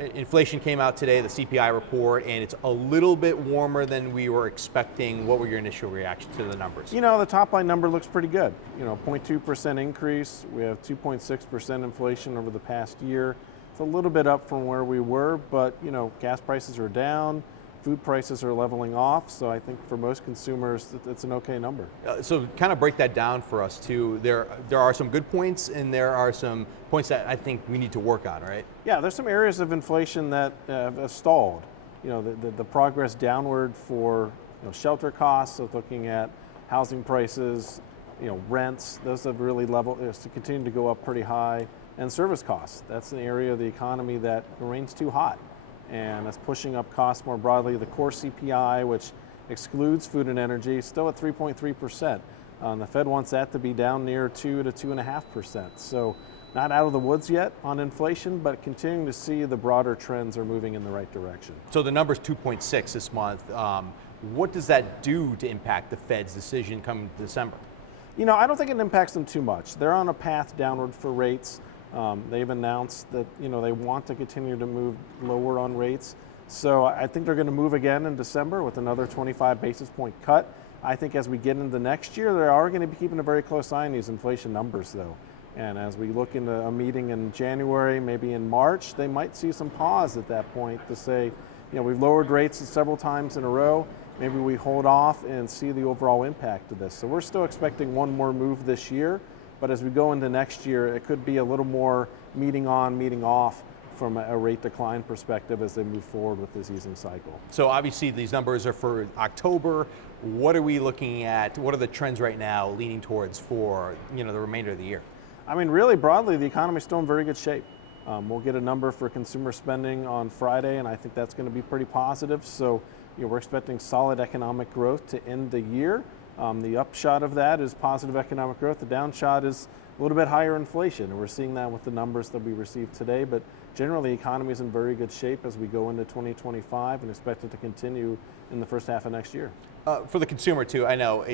Inflation came out today, the CPI report, and it's a little bit warmer than we were expecting. What were your initial reactions to the numbers? You know, the top line number looks pretty good. 0.2% increase. We have 2.6% inflation over the past year. It's a little bit up from where we were, but gas prices are down. Food prices are leveling off, so I think for most consumers, it's an okay number. So kind of break that down for us too. There are some good points, and there are some points that I think we need to work on, right? Yeah, there's some areas of inflation that have stalled. The progress downward for shelter costs, so looking at housing prices, rents, those have really leveled, to continue to go up pretty high, and service costs. That's an area of the economy that remains too hot, and that's pushing up costs more broadly. The core CPI, which excludes food and energy, is still at 3.3%. The Fed wants that to be down near 2 to 2.5%. So not out of the woods yet on inflation, but continuing to see the broader trends are moving in the right direction. So the number's 2.6 this month. What does that do to impact the Fed's decision come December? I don't think it impacts them too much. They're on a path downward for rates. They've announced that they want to continue to move lower on rates. So I think they're going to move again in December with another 25 basis point cut. I think as we get into next year, they are going to be keeping a very close eye on these inflation numbers, though. And as we look into a meeting in January, maybe in March, they might see some pause at that point to say, we've lowered rates several times in a row. Maybe we hold off and see the overall impact of this. So we're still expecting one more move this year. But as we go into next year, it could be a little more meeting on, meeting off from a rate decline perspective as they move forward with this easing cycle. So obviously these numbers are for October. What are we looking at? What are the trends right now leaning towards for the remainder of the year? I mean, really broadly, the economy is still in very good shape. We'll get a number for consumer spending on Friday, and I think that's going to be pretty positive. So we're expecting solid economic growth to end the year. The upshot of that is positive economic growth. The downshot is a little bit higher inflation, and we're seeing that with the numbers that we received today. But generally, the economy is in very good shape as we go into 2025 and expect it to continue in the first half of next year. For the consumer, too, I know,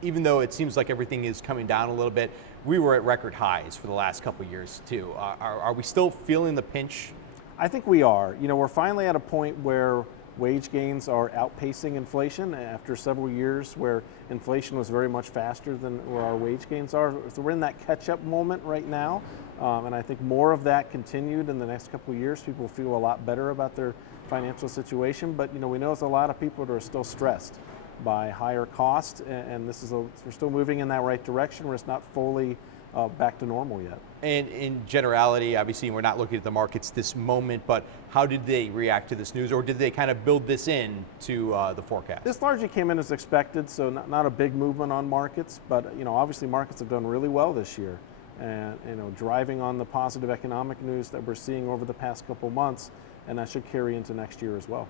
even though it seems like everything is coming down a little bit, we were at record highs for the last couple of years, too. Are we still feeling the pinch? I think we are. We're finally at a point where wage gains are outpacing inflation after several years where inflation was very much faster than where our wage gains are. So we're in that catch-up moment right now, and I think more of that continued in the next couple of years. People feel a lot better about their financial situation, but we know there's a lot of people that are still stressed by higher costs, and we're still moving in that right direction. We're just not fully back to normal yet. And in generality, obviously, we're not looking at the markets this moment, but how did they react to this news, or did they kind of build this in to the forecast? This largely came in as expected, so not a big movement on markets, but obviously markets have done really well this year, and driving on the positive economic news that we're seeing over the past couple months, and that should carry into next year as well.